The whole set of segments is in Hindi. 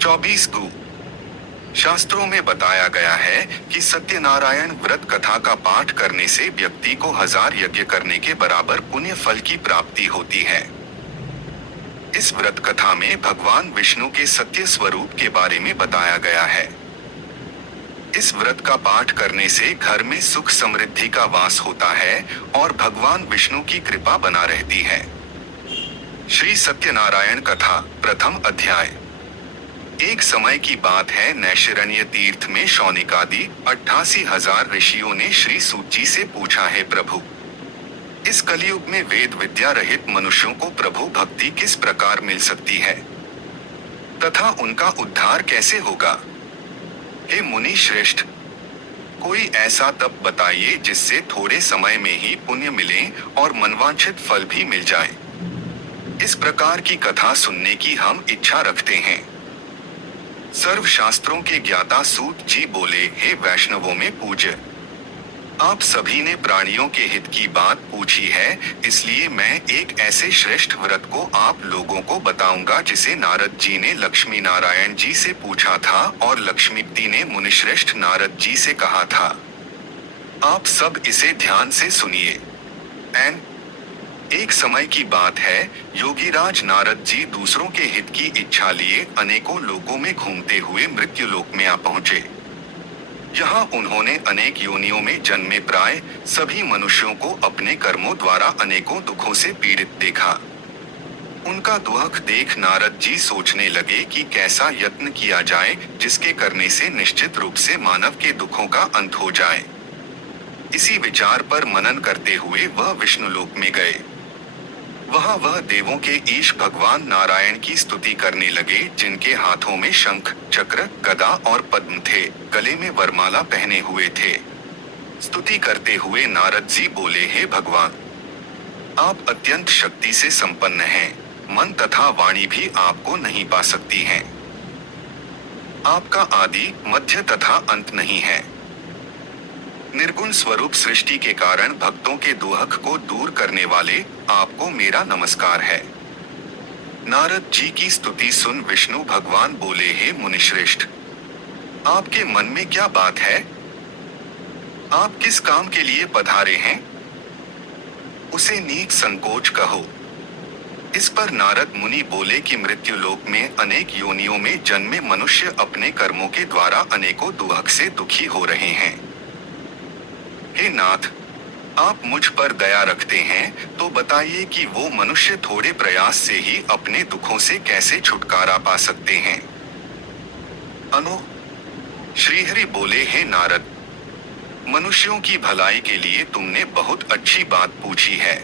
24 गु शास्त्रों में बताया गया है कि सत्यनारायण व्रत कथा का पाठ करने से व्यक्ति को 1000 यज्ञ करने के बराबर पुण्य फल की प्राप्ति होती है। इस व्रत कथा में भगवान विष्णु के सत्य स्वरूप के बारे में बताया गया है। इस व्रत का पाठ करने से घर में सुख समृद्धि का वास होता है और भगवान विष्णु की कृपा बना रहती है। श्री सत्यनारायण कथा प्रथम अध्याय। एक समय की बात है, नैशिरण्य तीर्थ में शौनिकादि 88,000 ऋषियों ने श्री सूत जी से पूछा है, प्रभु, इस कलयुग में वेद विद्या रहित मनुष्यों को प्रभु भक्ति किस प्रकार मिल सकती है तथा उनका उद्धार कैसे होगा? हे मुनि श्रेष्ठ, कोई ऐसा तप बताइए जिससे थोड़े समय में ही पुण्य मिले और मनवांछित फल भी मिल जाए। इस प्रकार की कथा सुनने की हम इच्छा रखते हैं। सर्व शास्त्रों के ज्ञाता सूत जी बोले, हे वैष्णवों में पूज्य, आप सभी ने प्राणियों के हित की बात पूछी है, इसलिए मैं एक ऐसे श्रेष्ठ व्रत को आप लोगों को बताऊंगा जिसे नारद जी ने लक्ष्मी नारायण जी से पूछा था और लक्ष्मीपति ने मुनिश्रेष्ठ नारद जी से कहा था। आप सब इसे ध्यान से सुनिए। एक समय की बात है, योगीराज नारद जी दूसरों के हित की इच्छा लिए अनेकों लोकों में घूमते हुए मृत्युलोक में आ पहुंचे। यहाँ उन्होंने अनेक योनियों में जन्मे प्राय सभी मनुष्यों को अपने कर्मों द्वारा अनेकों दुखों से पीड़ित देखा। उनका दुख देख नारद जी सोचने लगे कि कैसा यत्न किया जाए जिसके करने से निश्चित रूप से मानव के दुखों का अंत हो जाए। इसी विचार पर मनन करते हुए वह विष्णुलोक में गए। वहां वह देवों के ईश भगवान नारायण की स्तुति करने लगे, जिनके हाथों में शंख, चक्र, गदा और पद्म थे, गले में वरमाला पहने हुए थे। स्तुति करते हुए नारद जी बोले, हे भगवान, आप अत्यंत शक्ति से संपन्न हैं, मन तथा वाणी भी आपको नहीं पा सकती हैं। आपका आदि, मध्य तथा अंत नहीं है। निर्गुण स्वरूप सृष्टि के कारण भक्तों के दुख को दूर करने वाले आपको मेरा नमस्कार है। नारद जी की स्तुति सुन विष्णु भगवान बोले, हे मुनिश्रेष्ठ, आपके मन में क्या बात है? आप किस काम के लिए पधारे हैं? उसे नीच संकोच कहो। इस पर नारद मुनि बोले कि मृत्युलोक में अनेक योनियों में जन्मे मनुष्य अपने कर्मों के द्वारा अनेकों दुख से दुखी हो रहे हैं। हे नाथ, आप मुझ पर दया रखते हैं तो बताइए कि वो मनुष्य थोड़े प्रयास से ही अपने दुखों से कैसे छुटकारा पा सकते हैं। श्रीहरि बोले, हे नारद, मनुष्यों की भलाई के लिए तुमने बहुत अच्छी बात पूछी है।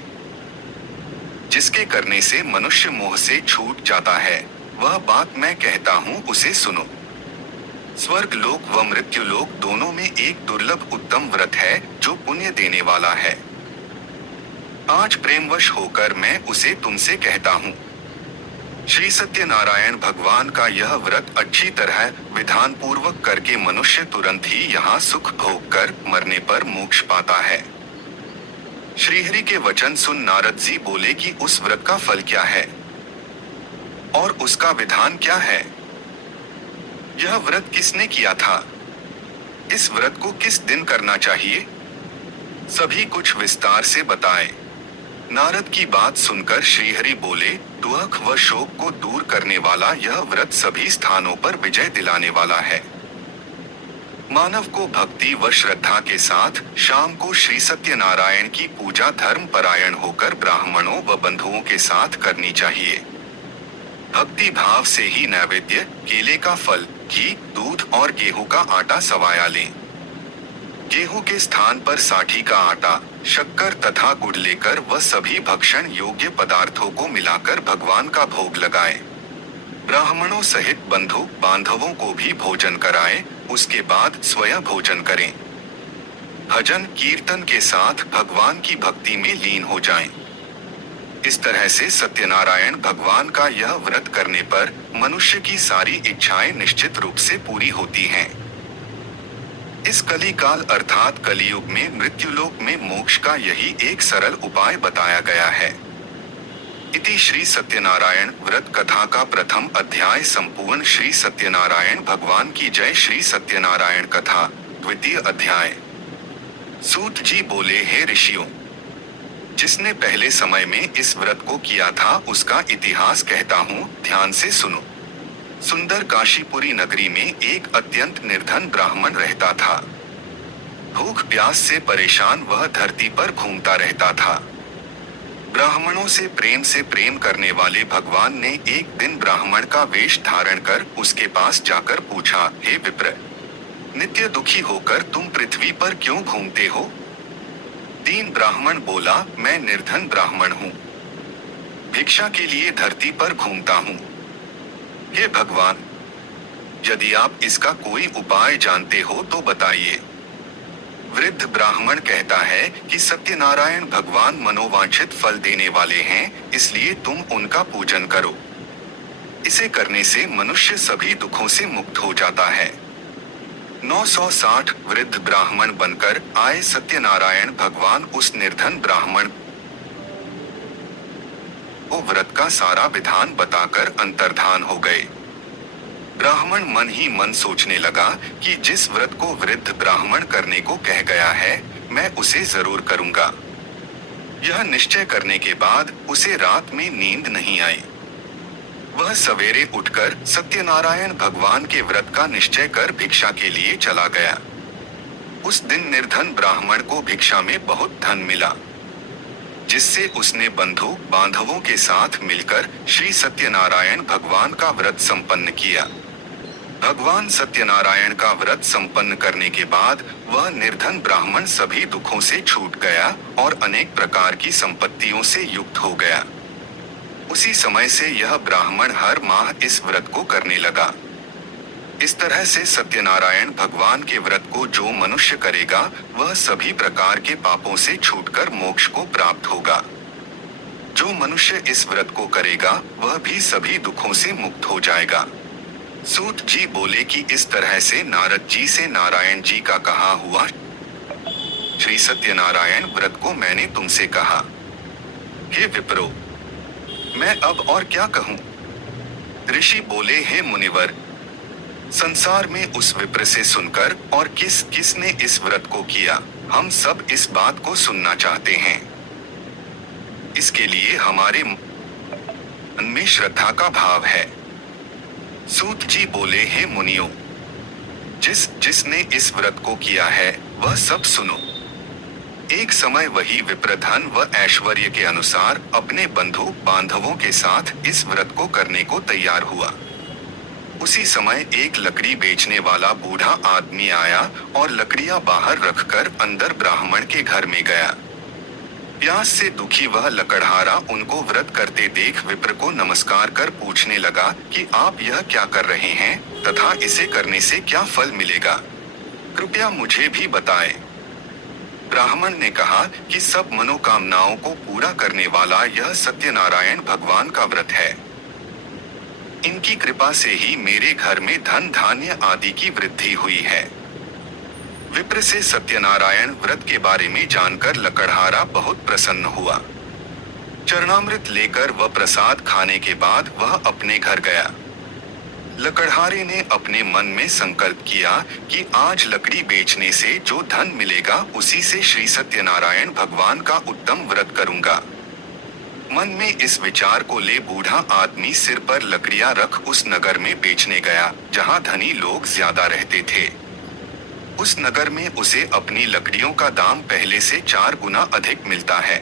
जिसके करने से मनुष्य मोह से छूट जाता है, वह बात मैं कहता हूँ, उसे सुनो। स्वर्ग लोक व मृत्यु लोक दोनों में एक दुर्लभ उत्तम व्रत है जो पुण्य देने वाला है। आज प्रेमवश होकर मैं उसे तुमसे कहता हूँ। श्री सत्यनारायण भगवान का यह व्रत अच्छी तरह विधान पूर्वक करके मनुष्य तुरंत ही यहाँ सुख भोग कर मरने पर मोक्ष पाता है। श्रीहरि के वचन सुन नारद जी बोले कि उस व्रत का फल क्या है और उसका विधान क्या है? यह व्रत किसने किया था? इस व्रत को किस दिन करना चाहिए? सभी कुछ विस्तार से बताए। नारद की बात सुनकर श्रीहरि बोले, दुख व शोक को दूर करने वाला यह व्रत सभी स्थानों पर विजय दिलाने वाला है। मानव को भक्ति व श्रद्धा के साथ शाम को श्री सत्यनारायण की पूजा धर्म परायण होकर ब्राह्मणों व बंधुओं के साथ करनी चाहिए। भक्ति भाव से ही नैवेद्य, केले का फल, घी, दूध और गेहूं का आटा सवाया लें। गेहूं के स्थान पर साठी का आटा, शक्कर तथा गुड़ लेकर वह सभी भक्षण योग्य पदार्थों को मिलाकर भगवान का भोग लगाएं। ब्राह्मणों सहित बंधु बांधवों को भी भोजन कराएं, उसके बाद स्वयं भोजन करें। भजन कीर्तन के साथ भगवान की भक्ति में लीन हो जाएं। इस तरह से सत्यनारायण भगवान का यह व्रत करने पर मनुष्य की सारी इच्छाएं निश्चित रूप से पूरी होती हैं। इस कलिकाल अर्थात कलियुग में मृत्युलोक में मोक्ष का यही एक सरल उपाय बताया गया है। इति श्री सत्यनारायण व्रत कथा का प्रथम अध्याय संपूर्ण। श्री सत्यनारायण भगवान की जय। श्री सत्यनारायण कथा द्वितीय अध्याय। सूत जी बोले, हे ऋषियों, जिसने पहले समय में इस व्रत को किया था उसका इतिहास कहता हूँ, ध्यान से सुनो। सुंदर काशीपुरी नगरी में एक अत्यंत निर्धन ब्राह्मण रहता था। भूख प्यास से परेशान वह धरती पर घूमता रहता था। ब्राह्मणों से प्रेम करने वाले भगवान ने एक दिन ब्राह्मण का वेश धारण कर उसके पास जाकर पूछा, हे विप्र, नित्य दुखी होकर तुम पृथ्वी पर क्यों घूमते हो? दीन ब्राह्मण बोला, मैं निर्धन ब्राह्मण हूँ, भिक्षा के लिए धरती पर घूमता हूँ। हे भगवान, यदि आप इसका कोई उपाय जानते हो तो बताइए। वृद्ध ब्राह्मण कहता है कि सत्यनारायण भगवान मनोवांछित फल देने वाले हैं, इसलिए तुम उनका पूजन करो। इसे करने से मनुष्य सभी दुखों से मुक्त हो जाता है। 960 वृद्ध ब्राह्मण बनकर आए सत्यनारायण भगवान उस निर्धन ब्राह्मण को व्रत का सारा विधान बताकर अंतर्धान हो गए। ब्राह्मण मन ही मन सोचने लगा कि जिस व्रत को वृद्ध ब्राह्मण करने को कह गया है, मैं उसे जरूर करूंगा। यह निश्चय करने के बाद उसे रात में नींद नहीं आई। वह सवेरे उठकर सत्यनारायण भगवान के व्रत का निश्चय कर भिक्षा के लिए चला गया। उस दिन निर्धन ब्राह्मण को भिक्षा में बहुत धन मिला, जिससे उसने बंधु बांधवों के साथ मिलकर श्री सत्यनारायण भगवान का व्रत संपन्न किया। भगवान सत्यनारायण का व्रत संपन्न करने के बाद वह निर्धन ब्राह्मण सभी दुखों से छूट गया और अनेक प्रकार की संपत्तियों से युक्त हो गया। उसी समय से यह ब्राह्मण हर माह इस व्रत को करने लगा। इस तरह से सत्यनारायण भगवान के व्रत को जो मनुष्य करेगा वह सभी प्रकार के पापों से छूटकर मोक्ष को प्राप्त होगा। जो मनुष्य इस व्रत को करेगा वह भी सभी दुखों से मुक्त हो जाएगा। सूत जी बोले कि इस तरह से नारद जी से नारायण जी का कहा हुआ श्री सत्यनारायण व्रत को मैंने तुमसे कहा। हे विप्रो, मैं अब और क्या कहूँ? ऋषि बोले, हे मुनिवर, संसार में उस विप्र से सुनकर और किसने इस व्रत को किया, हम सब इस बात को सुनना चाहते हैं। इसके लिए हमारे मन में श्रद्धा का भाव है। सूत जी बोले, हे मुनियों, जिसने इस व्रत को किया है वह सब सुनो। एक समय वही विप्र धन व ऐश्वर्य के अनुसार अपने बंधु बांधवों के साथ इस व्रत को करने को तैयार हुआ। उसी समय एक लकड़ी बेचने वाला बूढ़ा आदमी आया और लकड़ियां बाहर रखकर अंदर ब्राह्मण के घर में गया। प्यास से दुखी वह लकड़हारा उनको व्रत करते देख विप्र को नमस्कार कर पूछने लगा कि आप यह क्या कर रहे हैं तथा इसे करने से क्या फल मिलेगा, कृपया मुझे भी बताएं। ब्राह्मण ने कहा कि सब मनोकामनाओं को पूरा करने वाला यह सत्यनारायण भगवान का व्रत है। इनकी कृपा से ही मेरे घर में धन धान्य आदि की वृद्धि हुई है। विप्र से सत्यनारायण व्रत के बारे में जानकर लकड़हारा बहुत प्रसन्न हुआ। चरणामृत लेकर व प्रसाद खाने के बाद वह अपने घर गया। लकड़हारे ने अपने मन में संकल्प किया कि आज लकड़ी बेचने से जो धन मिलेगा उसी से श्री सत्यनारायण भगवान का उत्तम व्रत करूंगा। मन में इस विचार को ले बूढ़ा आदमी सिर पर लकड़ियां रख उस नगर में बेचने गया जहां धनी लोग ज्यादा रहते थे। उस नगर में उसे अपनी लकड़ियों का दाम पहले से 4 गुना अधिक मिलता है।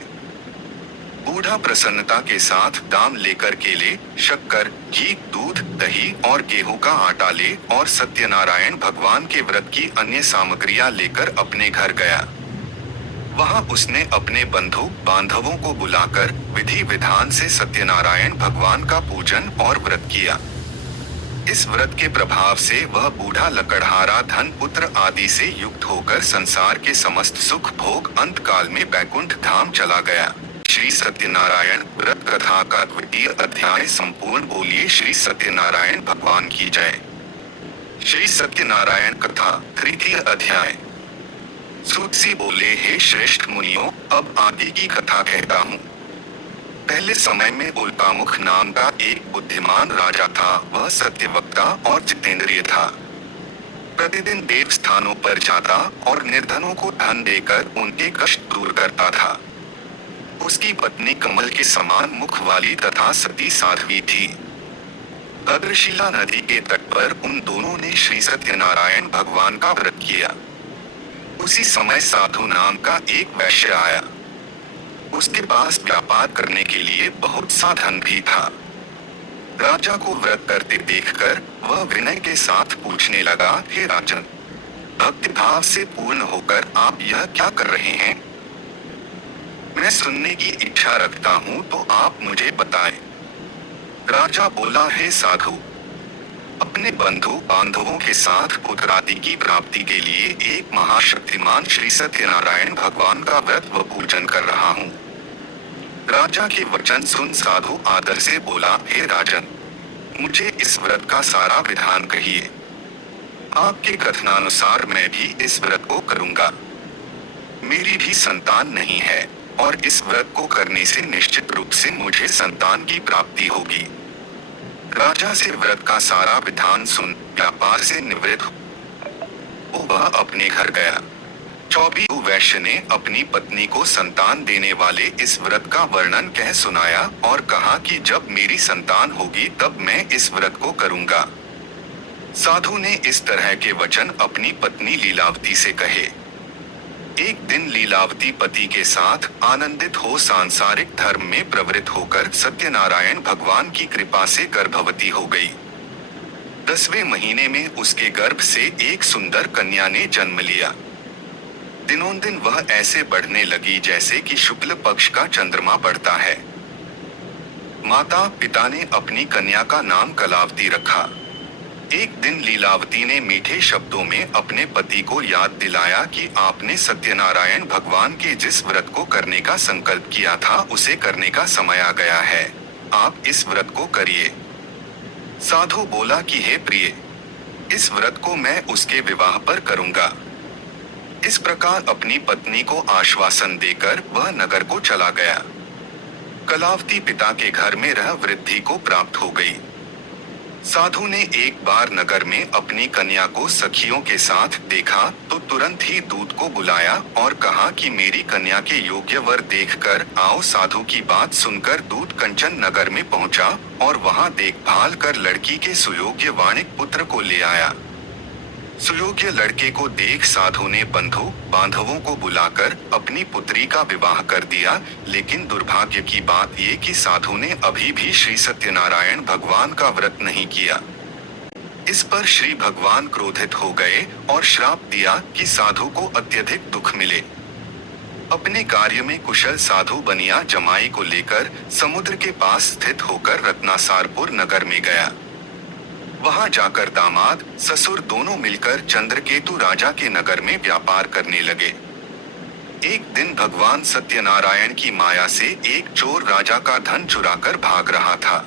बूढ़ा प्रसन्नता के साथ दाम लेकर केले, शक्कर, घी, दूध, दही और गेहूं का आटा ले और सत्यनारायण भगवान के व्रत की अन्य सामग्रियां लेकर अपने घर गया। वहां उसने अपने बंधु बांधवों को बुलाकर विधि विधान से सत्यनारायण भगवान का पूजन और व्रत किया। इस व्रत के प्रभाव से वह बूढ़ा लकड़हारा धन पुत्र आदि से युक्त होकर संसार के समस्त सुख भोग अंत काल में बैकुंठ धाम चला गया। श्री सत्यनारायण व्रत कथा का द्वितीय अध्याय संपूर्ण। बोलिए श्री सत्यनारायण भगवान की जय। श्री सत्यनारायण कथा तृतीय अध्याय। सूत जी बोले, हे श्रेष्ठ मुनियों, अब आगे की कथा कहता हूँ। पहले समय में उल्कामुख नाम का एक बुद्धिमान राजा था। वह सत्यवक्ता और जितेंद्रिय था। प्रतिदिन देव स्थानों पर जाता और निर्धनों को धन देकर उनके कष्ट दूर करता था। उसकी पत्नी कमल के समान मुख वाली तथा सती साध्वी थी। भद्रशिला नदी के तट पर उन दोनों ने श्री सत्यनारायण भगवान का व्रत किया। उसी समय साधु नाम का एक वैश्य आया। उसके पास व्यापार करने के लिए बहुत सा धन भी था। राजा को व्रत करते देखकर वह विनय के साथ पूछने लगा, हे राजन, भक्ति भाव से पूर्ण होकर आप यह क्या कर रहे हैं? मैं सुनने की इच्छा रखता हूँ, तो आप मुझे बताएं। राजा बोला, हे साधु, अपने बंधु बांधवों के साथ पुत्रादि की प्राप्ति के लिए एक महाशक्तिमान श्री सत्यनारायण भगवान का व्रत व पूजन कर रहा हूँ। राजा के वचन सुन साधु आदर से बोला, हे राजन, मुझे इस व्रत का सारा विधान कहिए। आपके कथनानुसार मैं भी इस व्रत को करूँगा। मेरी भी संतान नहीं है और इस व्रत को करने से निश्चित रूप से मुझे संतान की प्राप्ति होगी। राजा से व्रत का सारा विधान सुन व्यापार से निवृत्त हो वह अपने घर गया। 24 वैश्य ने अपनी पत्नी को संतान देने वाले इस व्रत का वर्णन कह सुनाया और कहा कि जब मेरी संतान होगी तब मैं इस व्रत को करूँगा। साधु ने इस तरह के वचन अपनी पत्नी लीलावती से कहे। एक दिन लीलावती पति के साथ आनंदित हो सांसारिक धर्म में प्रवृत्त होकर सत्यनारायण भगवान की कृपा से गर्भवती हो गई। 10वें महीने में उसके गर्भ से एक सुंदर कन्या ने जन्म लिया। दिनों दिन वह ऐसे बढ़ने लगी जैसे कि शुक्ल पक्ष का चंद्रमा बढ़ता है। माता पिता ने अपनी कन्या का नाम कलावती रखा। एक दिन लीलावती ने मीठे शब्दों में अपने पति को याद दिलाया कि आपने सत्यनारायण भगवान के जिस व्रत को करने का संकल्प किया था उसे करने का समय आ गया है। आप इस व्रत को करिए। साधु बोला कि हे प्रिय, इस व्रत को मैं उसके विवाह पर करूंगा। इस प्रकार अपनी पत्नी को आश्वासन देकर वह नगर को चला गया। कलावती पिता के घर में रह वृद्धि को प्राप्त हो गई। साधु ने एक बार नगर में अपनी कन्या को सखियों के साथ देखा तो तुरंत ही दूत को बुलाया और कहा कि मेरी कन्या के योग्य वर देखकर आओ। साधु की बात सुनकर दूत कंचन नगर में पहुंचा और वहां देखभाल कर लड़की के सुयोग्य वाणिक पुत्र को ले आया। सुयोग्य लड़के को देख साधु ने बंधु बांधवों को बुलाकर अपनी पुत्री का विवाह कर दिया। लेकिन दुर्भाग्य की बात ये कि साधु ने अभी भी श्री सत्यनारायण भगवान का व्रत नहीं किया। इस पर श्री भगवान क्रोधित हो गए और श्राप दिया कि साधु को अत्यधिक दुख मिले। अपने कार्य में कुशल साधु बनिया जमाई को लेकर समुद्र के पास स्थित होकर रत्नासारपुर नगर में गया। वहां जाकर दामाद ससुर दोनों मिलकर चंद्रकेतु राजा के नगर में व्यापार करने लगे। एक दिन भगवान सत्यनारायण की माया से एक चोर राजा का धन चुराकर भाग रहा था।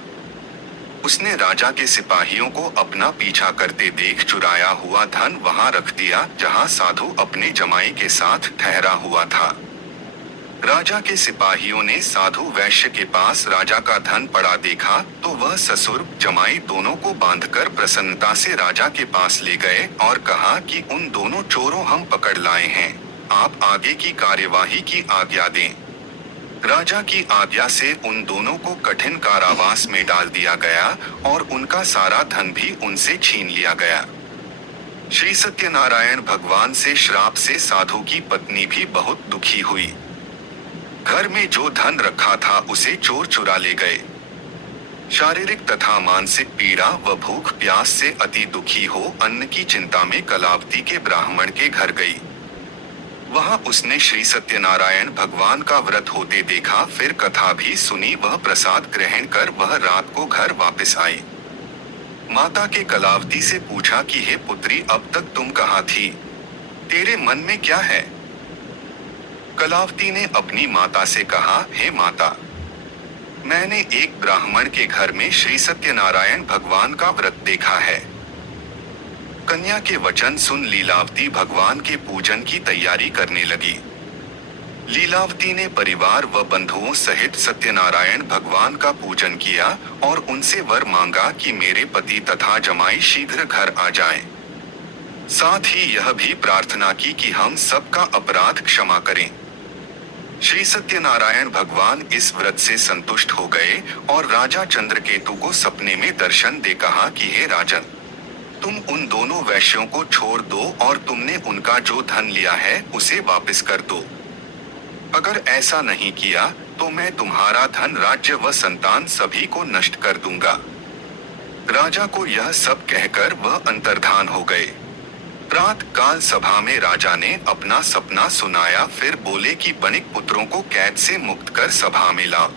उसने राजा के सिपाहियों को अपना पीछा करते देख चुराया हुआ धन वहां रख दिया जहां साधु अपने जमाई के साथ ठहरा हुआ था। राजा के सिपाहियों ने साधु वैश्य के पास राजा का धन पड़ा देखा तो वह ससुर जमाई दोनों को बांधकर प्रसन्नता से राजा के पास ले गए और कहा कि उन दोनों चोरों हम पकड़ लाए हैं, आप आगे की कार्यवाही की आज्ञा दें। राजा की आज्ञा से उन दोनों को कठिन कारावास में डाल दिया गया और उनका सारा धन भी उनसे छीन लिया गया। श्री सत्यनारायण भगवान से श्राप से साधु की पत्नी भी बहुत दुखी हुई। घर में जो धन रखा था उसे चोर चुरा ले गए। शारीरिक तथा मानसिक पीड़ा व भूख प्यास से अति दुखी हो अन्न की चिंता में कलावती के ब्राह्मण के घर गई। वहां उसने श्री सत्यनारायण भगवान का व्रत होते देखा, फिर कथा भी सुनी। वह प्रसाद ग्रहण कर वह रात को घर वापस आई। माता के कलावती से पूछा कि हे पुत्री, अब तक तुम कहाँ थी? तेरे मन में क्या है? कलावती ने अपनी माता से कहा, हे माता, मैंने एक ब्राह्मण के घर में श्री सत्यनारायण भगवान का व्रत देखा है। कन्या के वचन सुन लीलावती भगवान के पूजन की तैयारी करने लगी। लीलावती ने परिवार व बंधुओं सहित सत्यनारायण भगवान का पूजन किया और उनसे वर मांगा कि मेरे पति तथा जमाई शीघ्र घर आ जाएं। साथ ही यह भी प्रार्थना की कि हम सबका अपराध क्षमा करें। श्री सत्यनारायण भगवान इस व्रत से संतुष्ट हो गए और राजा चंद्रकेतु को सपने में दर्शन दे कहा कि हे राजन, तुम उन दोनों वैश्यों को छोड़ दो और तुमने उनका जो धन लिया है उसे वापस कर दो। अगर ऐसा नहीं किया तो मैं तुम्हारा धन, राज्य व संतान सभी को नष्ट कर दूंगा। राजा को यह सब कहकर वह अंतर्धान हो गए। प्रातः काल सभा में राजा ने अपना सपना सुनाया, फिर बोले कि बणिक पुत्रों को कैद से मुक्त कर सभा में लाओ।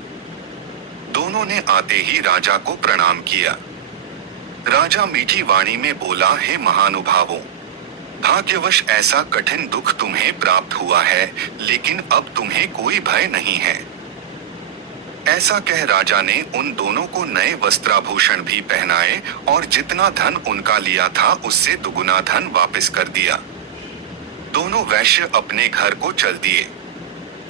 दोनों ने आते ही राजा को प्रणाम किया। राजा मीठी वाणी में बोला, हे महानुभावों, भाग्यवश ऐसा कठिन दुख तुम्हें प्राप्त हुआ है, लेकिन अब तुम्हें कोई भय नहीं है। ऐसा कह राजा ने उन दोनों को नए वस्त्राभूषण भी पहनाए और जितना धन उनका लिया था उससे दुगुना धन वापस कर दिया। दोनों वैश्य अपने घर को चल दिए।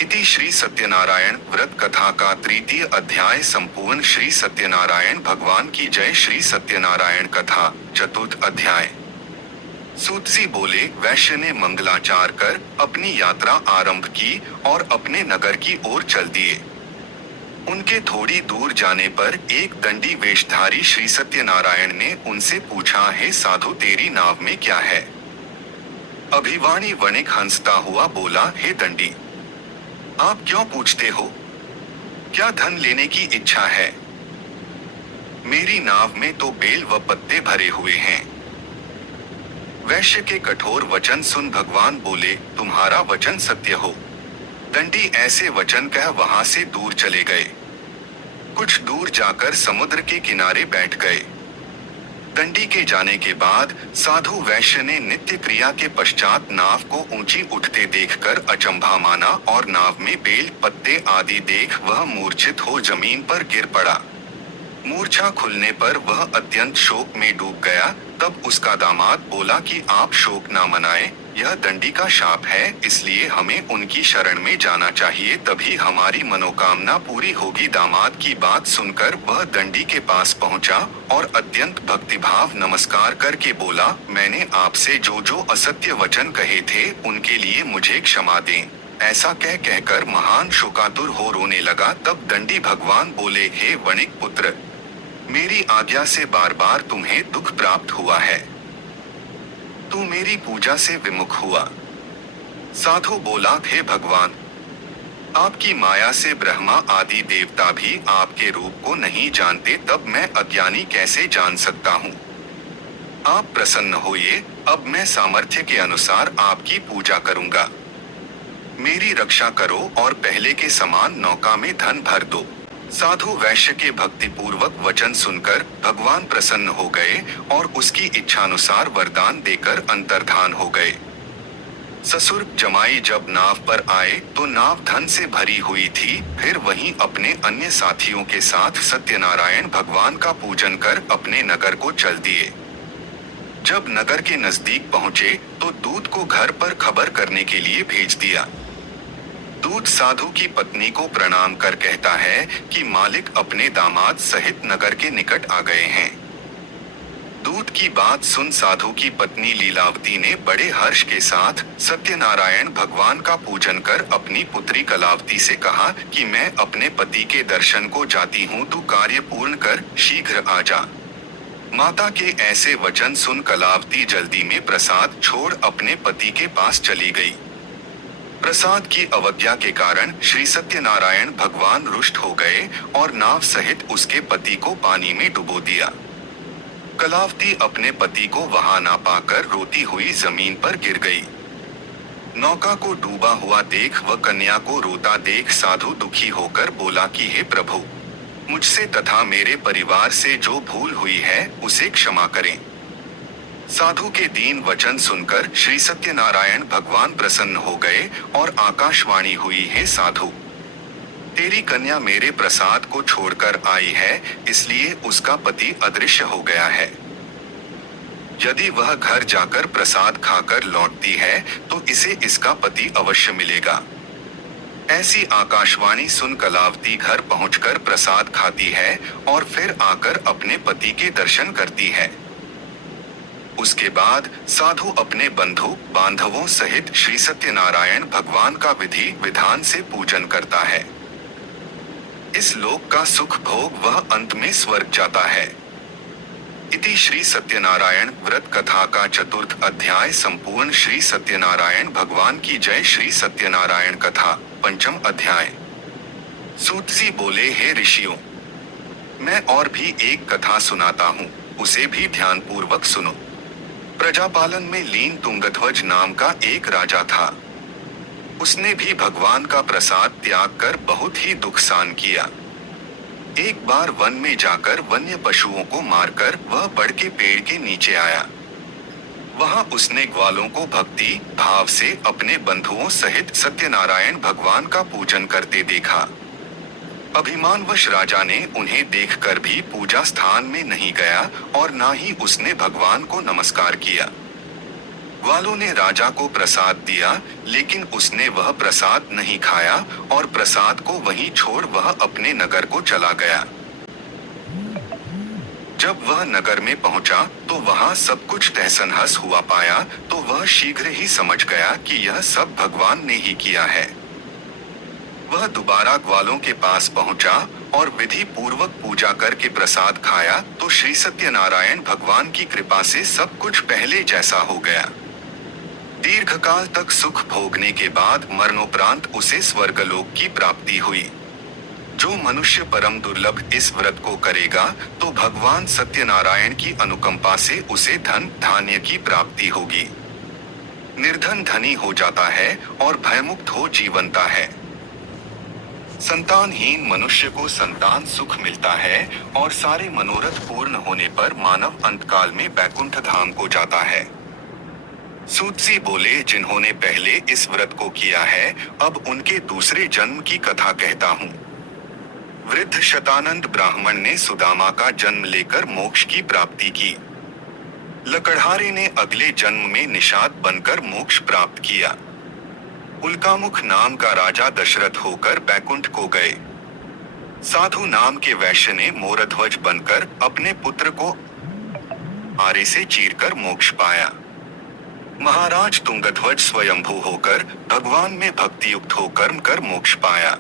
इति श्री सत्यनारायण व्रत कथा का 3य अध्याय संपूर्ण। श्री सत्यनारायण भगवान की जय। श्री सत्यनारायण कथा 4th अध्याय। सूत जी बोले, वैश्य ने मंगलाचार कर अपनी यात्रा आरंभ की और अपने नगर की ओर चल दिए। उनके थोड़ी दूर जाने पर एक दंडी वेशधारी श्री सत्यनारायण ने उनसे पूछा, हे साधु, तेरी नाव में क्या है? अभिवाणी वणिक हंसता हुआ बोला, हे दंडी, आप क्यों पूछते हो? क्या धन लेने की इच्छा है? मेरी नाव में तो बेल व पत्ते भरे हुए हैं। वैश्य के कठोर वचन सुन भगवान बोले, तुम्हारा वचन सत्य हो। दंडी ऐसे वचन कह वहां से दूर चले गए। कुछ दूर जाकर समुद्र के किनारे बैठ गए। दंडी के जाने के बाद साधु वैश्य ने नित्य क्रिया के पश्चात नाव को ऊंची उठते देखकर अचंभा माना और नाव में बेल पत्ते आदि देख वह मूर्छित हो जमीन पर गिर पड़ा। मूर्छा खुलने पर वह अत्यंत शोक में डूब गया। तब उसका दामाद बोला कि आप शोक ना मनाएं, यह दंडी का शाप है, इसलिए हमें उनकी शरण में जाना चाहिए, तभी हमारी मनोकामना पूरी होगी। दामाद की बात सुनकर वह दंडी के पास पहुंचा और अत्यंत भक्तिभाव नमस्कार करके बोला, मैंने आपसे जो जो असत्य वचन कहे थे उनके लिए मुझे क्षमा दें। ऐसा कहकर महान शोकातुर हो रोने लगा। तब दंडी भगवान बोले, हे वणिक पुत्र, मेरी आज्ञा से बार बार तुम्हें दुख प्राप्त हुआ है। तू मेरी पूजा से विमुख हुआ। साधु बोला, हे भगवान, आपकी माया से ब्रह्मा आदि देवता भी आपके रूप को नहीं जानते, तब मैं अज्ञानी कैसे जान सकता हूँ? आप प्रसन्न होइए, अब मैं सामर्थ्य के अनुसार आपकी पूजा करूँगा। मेरी रक्षा करो और पहले के समान नौका में धन भर दो। साधु वैश्य के भक्तिपूर्वक वचन सुनकर भगवान प्रसन्न हो गए और उसकी इच्छानुसार वरदान देकर अंतर्धान हो गए। ससुर जमाई जब नाव पर आए तो नाव धन से भरी हुई थी। फिर वहीं अपने अन्य साथियों के साथ सत्यनारायण भगवान का पूजन कर अपने नगर को चल दिए। जब नगर के नजदीक पहुंचे तो दूत को घर पर खबर करने के लिए भेज दिया। दूत साधु की पत्नी को प्रणाम कर कहता है कि मालिक अपने दामाद सहित नगर के निकट आ गए हैं। दूत की बात सुन साधु की पत्नी लीलावती ने बड़े हर्ष के साथ सत्यनारायण भगवान का पूजन कर अपनी पुत्री कलावती से कहा कि मैं अपने पति के दर्शन को जाती हूँ, तू कार्य पूर्ण कर शीघ्र आ जा। माता के ऐसे वचन सुन कलावती जल्दी में प्रसाद छोड़ अपने पति के पास चली गई। प्रसाद की अवज्ञा के कारण श्री सत्यनारायण भगवान रुष्ट हो गए और नाव सहित उसके पति को पानी में डुबो दिया। कलावती अपने पति को वहां ना पाकर रोती हुई जमीन पर गिर गई। नौका को डूबा हुआ देख व कन्या को रोता देख साधु दुखी होकर बोला कि हे प्रभु, मुझसे तथा मेरे परिवार से जो भूल हुई है उसे क्षमा करें। साधु के दीन वचन सुनकर श्री सत्यनारायण भगवान प्रसन्न हो गए और आकाशवाणी हुई, हे साधु, तेरी कन्या मेरे प्रसाद को छोड़कर आई है, इसलिए उसका पति अदृश्य हो गया है। यदि वह घर जाकर प्रसाद खाकर लौटती है तो इसे इसका पति अवश्य मिलेगा। ऐसी आकाशवाणी सुन कलावती घर पहुंचकर प्रसाद खाती है और फिर आकर अपने पति के दर्शन करती है। उसके बाद साधु अपने बंधु बांधवों सहित श्री सत्यनारायण भगवान का विधि विधान से पूजन करता है। इस लोक का सुख भोग वह अंत में स्वर्ग जाता है। इति श्री सत्यनारायण व्रत कथा का चतुर्थ अध्याय संपूर्ण। श्री सत्यनारायण भगवान की जय। श्री सत्यनारायण कथा पंचम अध्याय। सूत जी बोले, हे ऋषियों, मैं और भी एक कथा सुनाता हूँ, उसे भी ध्यानपूर्वक सुनो। प्रजापालन में लीन तुंगध्वज नाम का एक राजा था। उसने भी भगवान का प्रसाद त्याग कर बहुत ही दुख सहन किया। एक बार वन में जाकर वन्य पशुओं को मारकर वह बड़ के पेड़ के नीचे आया। वहां उसने ग्वालों को भक्ति भाव से अपने बंधुओं सहित सत्यनारायण भगवान का पूजन करते देखा। अभिमानवश राजा ने उन्हें देखकर भी पूजा स्थान में नहीं गया और ना ही उसने भगवान को नमस्कार किया। ग्वालों ने राजा को प्रसाद दिया, लेकिन उसने वह प्रसाद नहीं खाया और प्रसाद को वहीं छोड़ वह अपने नगर को चला गया। जब वह नगर में पहुंचा तो वहां सब कुछ तहस-नहस हुआ पाया तो वह शीघ्र ही समझ गया कि यह सब भगवान ने ही किया है। वह दोबारा ग्वालों के पास पहुंचा और विधि पूर्वक पूजा करके प्रसाद खाया तो श्री सत्यनारायण भगवान की कृपा से सब कुछ पहले जैसा हो गया। दीर्घकाल तक सुख भोगने के बाद मरणोपरांत उसे स्वर्गलोक की प्राप्ति हुई। जो मनुष्य परम दुर्लभ इस व्रत को करेगा तो भगवान सत्यनारायण की अनुकंपा से उसे धन धान्य की प्राप्ति होगी। निर्धन धनी हो जाता है और भयमुक्त हो जीवनता है। संतानहीन मनुष्य को संतान सुख मिलता है और सारे मनोरथ पूर्ण होने पर मानव अंतकाल में बैकुंठ धाम को जाता है। सूत जी बोले, जिन्होंने पहले इस व्रत को किया है अब उनके दूसरे जन्म की कथा कहता हूँ। वृद्ध शतानंद ब्राह्मण ने सुदामा का जन्म लेकर मोक्ष की प्राप्ति की। लकड़हारे ने अगले जन्म में निषाद बनकर मोक्ष प्राप्त किया। उल्कामुख नाम का राजा दशरथ होकर बैकुंठ को गए। साधु नाम के वैश्य ने मोरध्वज बनकर अपने पुत्र को आरे से चीरकर मोक्ष पाया। महाराज तुंगध्वज स्वयंभू होकर भगवान में भक्ति युक्त होकर कर मोक्ष पाया।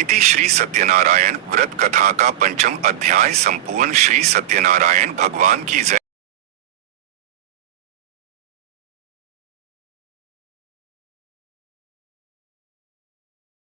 इति श्री सत्यनारायण व्रत कथा का पंचम अध्याय संपूर्ण। श्री सत्यनारायण भगवान की जय।